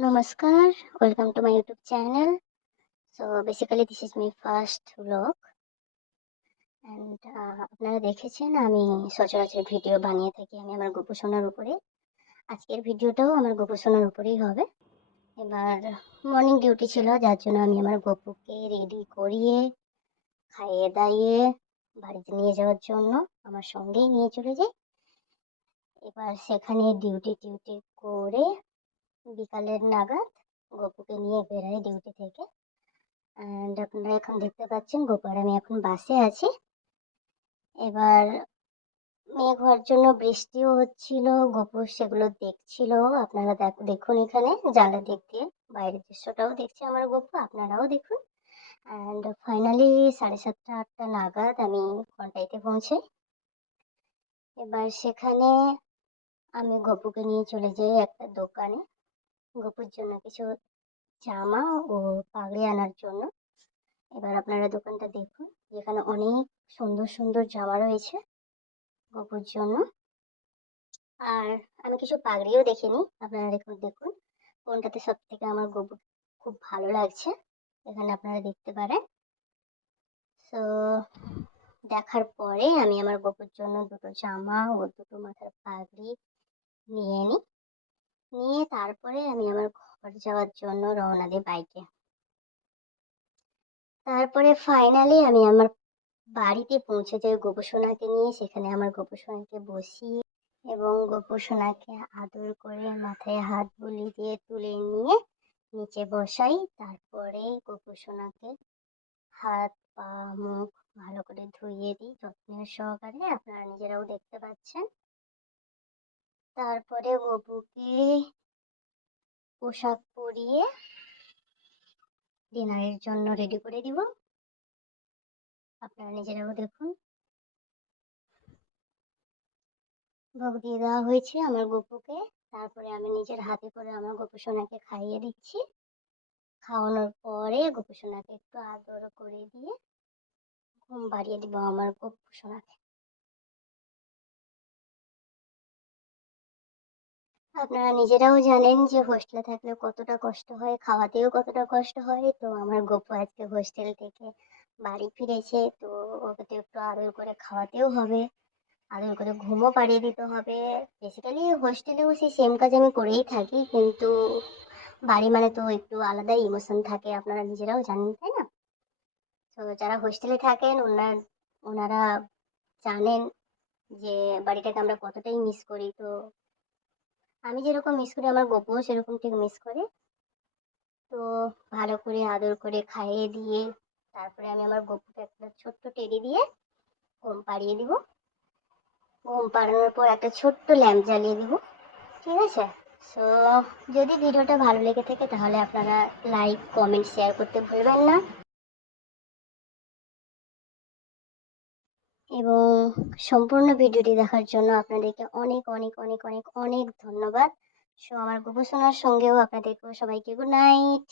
Namaskar, welcome to my YouTube channel. So basically this is my first vlog and আপনারা দেখেছেন আমি সচরাচর video বানিয়ে থাকি আমি আমার গোপসোনার উপরে। আজকের ভিডিওটাও আমার গোপসোনার উপরেই হবে। এবার মর্নিং ডিউটি ছিল যার জন্য আমি আমার গপুকে রেডি করিয়ে খাইয়ে দাইয়ে বাড়িতে নিয়ে যাওয়ার জন্য আমার সঙ্গেই নিয়ে চলে যাই। এবার সেখানে ডিউটি করে বিকালের নাগাদ গপুকে নিয়ে বেরাই ডিউটি থেকে। অ্যান্ড আপনারা এখন দেখতে পাচ্ছেন গপু আর আমি এখন বাসে আছি। এবার মেঘ হওয়ার জন্য বৃষ্টিও হচ্ছিল, গপু সেগুলো দেখছিল। আপনারা দেখুন এখানে জানলা দিক দিয়ে বাইরের দৃশ্যটাও দেখছে আমার গপু, আপনারাও দেখুন। অ্যান্ড ফাইনালি 7:30-8টা নাগাদ আমি কন্টাইতে পৌঁছাই। এবার সেখানে আমি গপুকে নিয়ে চলে যাই একটা দোকানে গপুর জন্য কিছু জামা ও পাগড়ি আনার জন্য। এবার আপনারা দোকানটা দেখুন, যেখানে অনেক সুন্দর সুন্দর জামা রয়েছে গপুর জন্য। আর আমি কিছু পাগড়িও দেখে নিই, আপনারা দেখুন কোনটাতে সব থেকে আমার গপু খুব ভালো লাগছে, এখানে আপনারা দেখতে পারেন। তো দেখার পরে আমি আমার গপুর জন্য দুটো জামা ও দুটো মাথার পাগড়ি নিয়ে নিই, নিয়ে তারপরে আমি আমার ঘর যাওয়ার জন্য রওনা দিই বাইকে। তারপরে ফাইনালি আমি আমার বাড়িতে পৌঁছে যাই গোপসোনাকে নিয়ে। সেখানে আমার গোপসোনাকে বসিয়ে এবং গোপসোনাকে আদর করে মাথায় হাত বুলিয়ে দিয়ে তুলে নিয়ে নিচে বসাই। তারপরে গোপসোনাকে হাত পা মুখ ভালো করে ধুইয়ে দিই যত্নের সহকারে, আপনারা নিজেরাও দেখতে পাচ্ছেন। তারপরে গপুকে পোশাক পরিয়ে ডিনারের জন্য রেডি করে দিব, আপনারা নিজেরাও দেখুন। ভোগ দিয়ে দেওয়া হয়েছে আমার গপুকে। তারপরে আমি নিজের হাতে করে আমার গোপসোনাকে খাইয়ে দিচ্ছি। খাওয়ানোর পরে গোপসোনাকে একটু আদর করে দিয়ে ঘুম পাড়িয়ে দিব আমার গোপসোনাকে। আপনারা নিজেরাও জানেন যে হোস্টেলে থাকলে কতটা কষ্ট হয়, খাওয়াতেও কতটা কষ্ট হয়। তো আমার গপু আজকে হোস্টেল থেকে বাড়ি ফিরেছে, তো ওকে তো একটু আদর করে খাওয়াতেও হবে, আদর করে ঘুমও পাড়িয়ে দিতে হবে। বেসিক্যালি হোস্টেলেও সেই সেম কাজ আমি করেই থাকি, কিন্তু বাড়ি মানে তো একটু আলাদাই ইমোশন থাকে, আপনারা নিজেরাও জানেন, তাই না? তো যারা হোস্টেলে থাকেন ওনারা জানেন যে বাড়িটাকে আমরা কতটাই মিস করি। তো আমি যেরকম মিস করি আমার গপুও সেরকম ঠিক মিস করে। তো ভালো করে আদর করে খাইয়ে দিয়ে তারপরে আমি আমার গপুকে একটা ছোট্ট টেডি দিয়ে ঘুম পাড়িয়ে দিব। ঘুম পাড়ানোর পর একটা ছোট্ট ল্যাম্প জ্বালিয়ে দিব, ঠিক আছে? সো যদি ভিডিওটা ভালো লেগে থাকে তাহলে আপনারা লাইক কমেন্ট শেয়ার করতে ভুলবেন না, এবং সম্পূর্ণ ভিডিওটি দেখার জন্য আপনাদেরকে অনেক অনেক অনেক অনেক অনেক ধন্যবাদ। সো আমার গোপসোনার সঙ্গেও আপনাদেরকেও সবাইকে গুড নাইট।